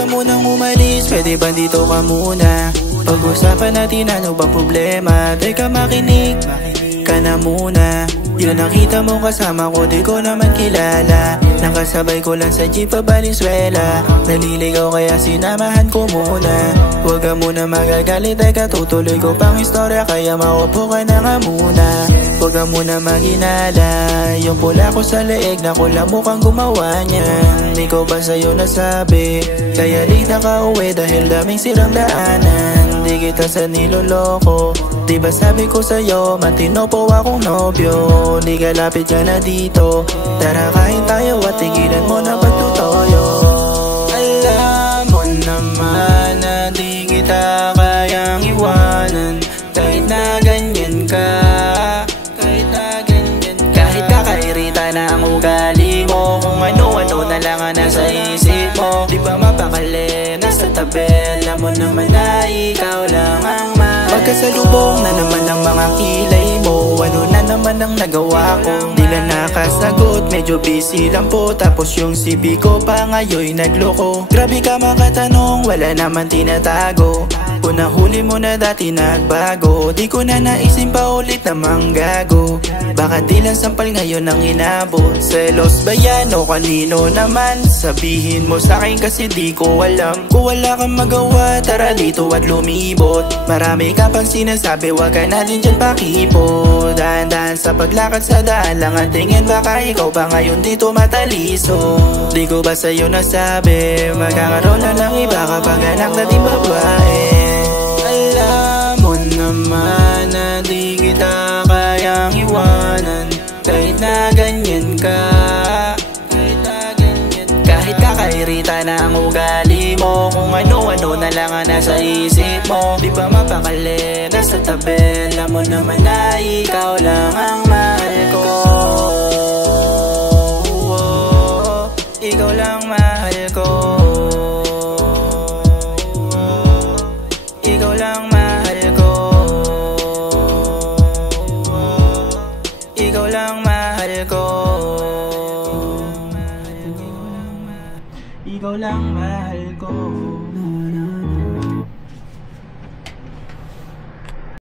ka munang umalis, pwede ba dito ka muna? Pag-usapan natin ano bang problema. Teka makinig ka na muna. Yun nakita mo kasama ko, di ko naman kilala. Nakasabay ko lang sa jeep pa Valenzuela. Naliligaw kaya sinamahan ko muna. Huwag ka muna magagalit, teka tutuloy ko pang istorya. Kaya maupo ka na nga muna. Huwag ka muna maghinala. Yung pula ko sa leeg na kulang mukhang gumawa niyan. Di ko ba sa'yo nasabi? Kaya late na ka uwi dahil daming silang daanan. Di kita sa niloloko. Di ba sabi ko sa'yo, matino po akong nobyo. Di ka lapit ka na dito. Tara kain tayo at tigilan mo na pagtutoyo. Alam mo naman na di kita kayang iwanan. Kahit na ganyan ka, kahit kakairita na ang ugali mo. Kung ano-ano na lang ang nasa isip mo. Di ba mapakali, nasa tabi. Alam mo naman na ikaw lang ang pagkasalubong na naman ang mga kilay mo. Ano na naman ang nagawa ko? Di lang nakasagot, medyo busy lang po. Tapos yung CV ko pa ngayon nagloko. Grabe ka makatanong, wala naman tinatago. Kung nahuli mo na dati nagbago, di ko na naisip pa ulit na manggago. Baka di lang sampal ngayon ang inabot. Selos ba yan o kanino naman? Sabihin mo sa'kin kasi di ko alam. Kung wala kang magawa, tara dito at lumibot. Marami ka pang sinasabi, wag ka na din dyan pakipot. Dahan-dahan sa paglakad sa daan lang ang tingin. Baka ikaw pa ngayon dito mataliso. Di ko ba sa'yo nasabi, magkakaroon na ng iba kapag anak na di babae. Alam mo naman na di kita kayang iwanan. Kahit na ganyan ka, kahit kakairita na ang ugali mo. Kung ano-ano na lang ang nasa isip mo. Di ba mapakali, nasa tabi. Alam mo naman na ikaw lang ang